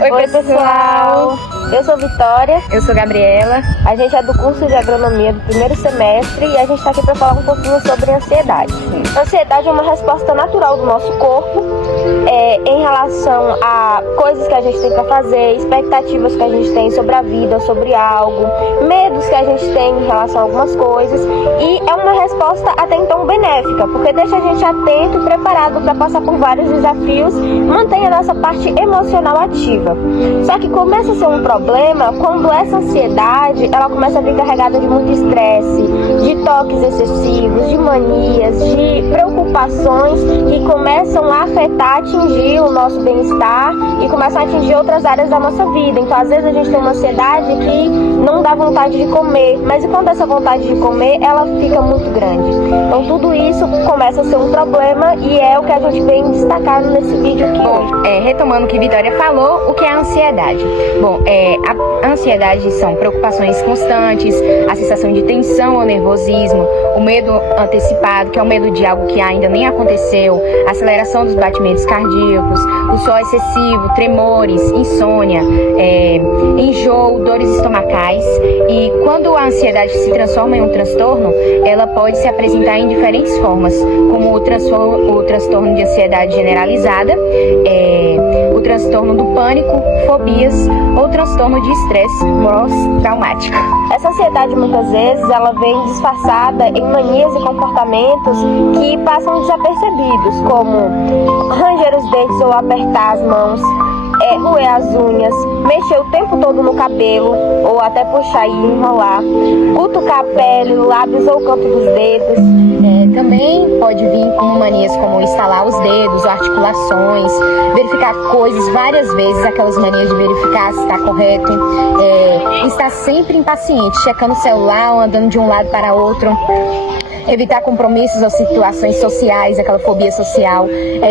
Oi, pessoal! Eu sou Vitória. Eu sou Gabriela. A gente é do curso de agronomia do primeiro semestre e a gente está aqui para falar um pouquinho sobre ansiedade. Ansiedade é uma resposta natural do nosso corpo em relação a coisas que a gente tem para fazer, expectativas que a gente tem sobre a vida, sobre algo, medos que a gente tem em relação a algumas coisas, e é uma resposta até então benéfica, porque deixa a gente atento e preparado para passar por vários desafios, mantém a nossa parte emocional ativa. Só que começa a ser um problema quando essa ansiedade ela começa a vir carregada de muito estresse, de toques excessivos, de manias, de preocupações que começam a afetar, atingir o nosso bem-estar e começam a atingir outras áreas da nossa vida. Então, às vezes a gente tem uma ansiedade que não dá vontade de comer, mas e quando essa vontade de comer, ela fica muito grande. Então, tudo isso começa a ser um problema e é o que a gente vem destacando nesse vídeo aqui. Bom, retomando o que Vitória falou, o que é a ansiedade? Bom, a ansiedade são preocupações constantes, a sensação de tensão ou nervosismo, o medo antecipado, que é o medo de algo que ainda nem aconteceu, aceleração dos batimentos cardíacos, o suor excessivo, tremores, insônia, enjoo, dores estomacais. E quando a ansiedade se transforma em um transtorno, ela pode se apresentar em diferentes formas, como o transtorno de ansiedade generalizada, o transtorno do pânico, fobias ou transtorno de estresse pós-traumático. Essa ansiedade muitas vezes ela vem disfarçada em manias e comportamentos que passam desapercebidos, como ranger os dentes ou apertar as mãos, roer as unhas, mexer o tempo todo no cabelo ou até puxar e enrolar, cutucar a pele, lábios ou o canto dos dedos. Também pode vir com manias como estalar os dedos, articulações, verificar coisas várias vezes, aquelas manias de verificar se está correto, estar sempre impaciente, checando o celular ou andando de um lado para outro. Evitar compromissos ou situações sociais, aquela fobia social,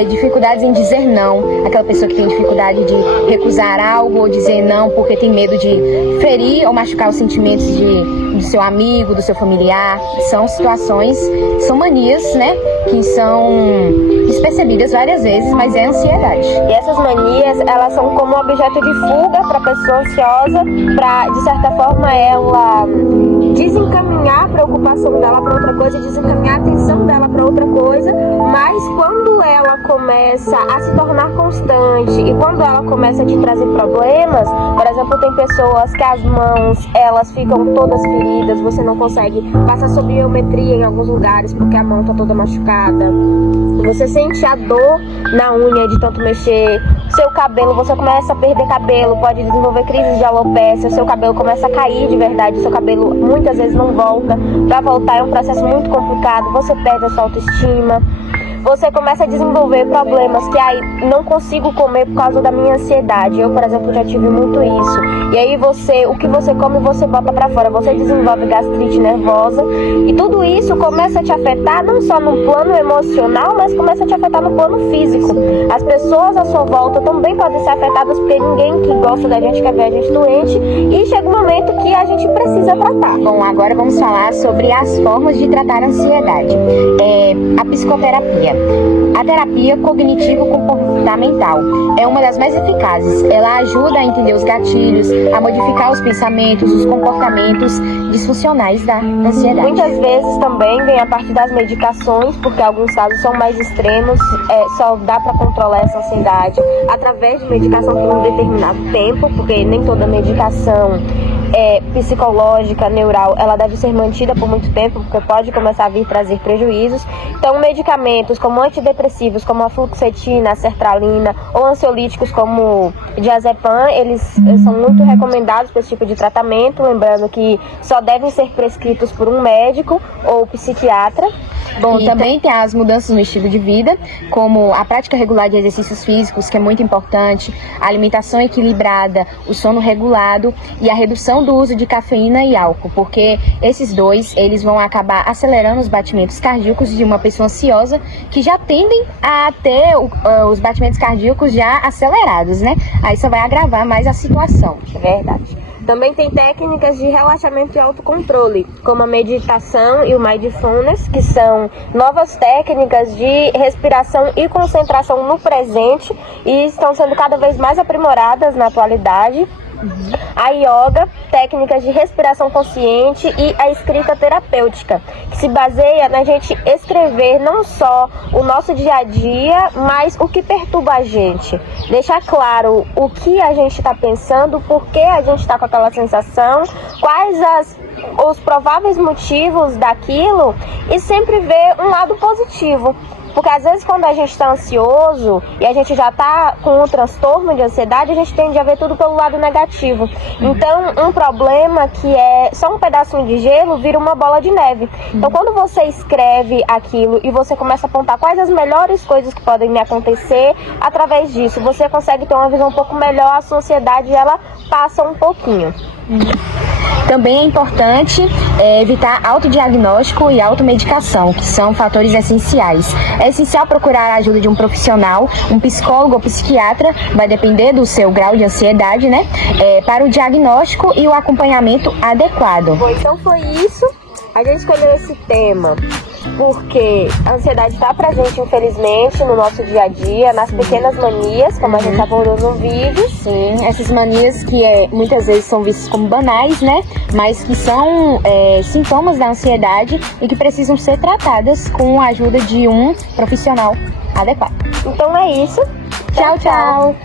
dificuldades em dizer não, aquela pessoa que tem dificuldade de recusar algo ou dizer não porque tem medo de ferir ou machucar os sentimentos do seu amigo, do seu familiar. São situações, são manias, né, que são despercebidas várias vezes, mas é ansiedade. E essas manias, elas são como um objeto de fuga para a pessoa ansiosa, para, de certa forma, ela desencaminhar a preocupação dela para outra coisa, desencaminhar a atenção dela para outra coisa, mas quando ela começa a se tornar constante e quando ela começa a te trazer problemas, por exemplo, tem pessoas que as mãos, elas ficam todas feridas, você não consegue passar sob biometria em alguns lugares porque a mão tá toda machucada, você sente a dor na unha de tanto mexer, seu cabelo, você começa a perder cabelo, pode desenvolver crises de alopécia, seu cabelo começa a cair de verdade, seu cabelo muitas vezes não volta, para voltar é um processo muito complicado, você perde a sua autoestima, você começa a desenvolver problemas que aí não consigo comer por causa da minha ansiedade. Eu, por exemplo, já tive muito isso. E aí o que você come, você bota pra fora. Você desenvolve gastrite nervosa. E tudo isso começa a te afetar não só no plano emocional, mas começa a te afetar no plano físico. As pessoas à sua volta também podem ser afetadas, porque ninguém que gosta da gente quer ver a gente doente. E chega um momento que a gente precisa tratar. Bom, agora vamos falar sobre as formas de tratar a ansiedade. A psicoterapia. A terapia cognitivo-comportamental é uma das mais eficazes. Ela ajuda a entender os gatilhos, a modificar os pensamentos, os comportamentos disfuncionais da ansiedade. Muitas vezes também vem a partir das medicações, porque alguns casos são mais extremos, só dá para controlar essa ansiedade através de medicação por um determinado tempo, porque nem toda medicação psicológica, neural, ela deve ser mantida por muito tempo, porque pode começar a vir trazer prejuízos. Então, medicamentos como antidepressivos, como a fluoxetina, a sertralina, ou ansiolíticos como o diazepam, eles são muito recomendados para esse tipo de tratamento, lembrando que só devem ser prescritos por um médico ou psiquiatra. Bom, também tem as mudanças no estilo de vida, como a prática regular de exercícios físicos, que é muito importante, a alimentação equilibrada, o sono regulado e a redução não do uso de cafeína e álcool, porque esses dois, eles vão acabar acelerando os batimentos cardíacos de uma pessoa ansiosa que já tendem a ter os batimentos cardíacos já acelerados, né? Aí só vai agravar mais a situação. É verdade. Também tem técnicas de relaxamento e autocontrole, como a meditação e o mindfulness, que são novas técnicas de respiração e concentração no presente e estão sendo cada vez mais aprimoradas na atualidade. A yoga, técnicas de respiração consciente e a escrita terapêutica, que se baseia na gente escrever não só o nosso dia a dia, mas o que perturba a gente. Deixar claro o que a gente está pensando, por que a gente está com aquela sensação, quais os prováveis motivos daquilo e sempre ver um lado positivo. Porque às vezes quando a gente está ansioso e a gente já está com um transtorno de ansiedade, a gente tende a ver tudo pelo lado negativo. Então, um problema que é só um pedacinho de gelo vira uma bola de neve. Então, quando você escreve aquilo e você começa a apontar quais as melhores coisas que podem me acontecer, através disso você consegue ter uma visão um pouco melhor, a sua ansiedade ela passa um pouquinho. Também é importante evitar autodiagnóstico e automedicação, que são fatores essenciais. É essencial procurar a ajuda de um profissional, um psicólogo ou psiquiatra, vai depender do seu grau de ansiedade, né? Para o diagnóstico e o acompanhamento adequado. Bom, então foi isso. A gente escolheu esse tema porque a ansiedade está presente, infelizmente, no nosso dia a dia, nas pequenas manias, como a gente abordou no vídeo. Sim, essas manias que muitas vezes são vistas como banais, né? Mas que são sintomas da ansiedade e que precisam ser tratadas com a ajuda de um profissional adequado. Então é isso. Tchau, tchau!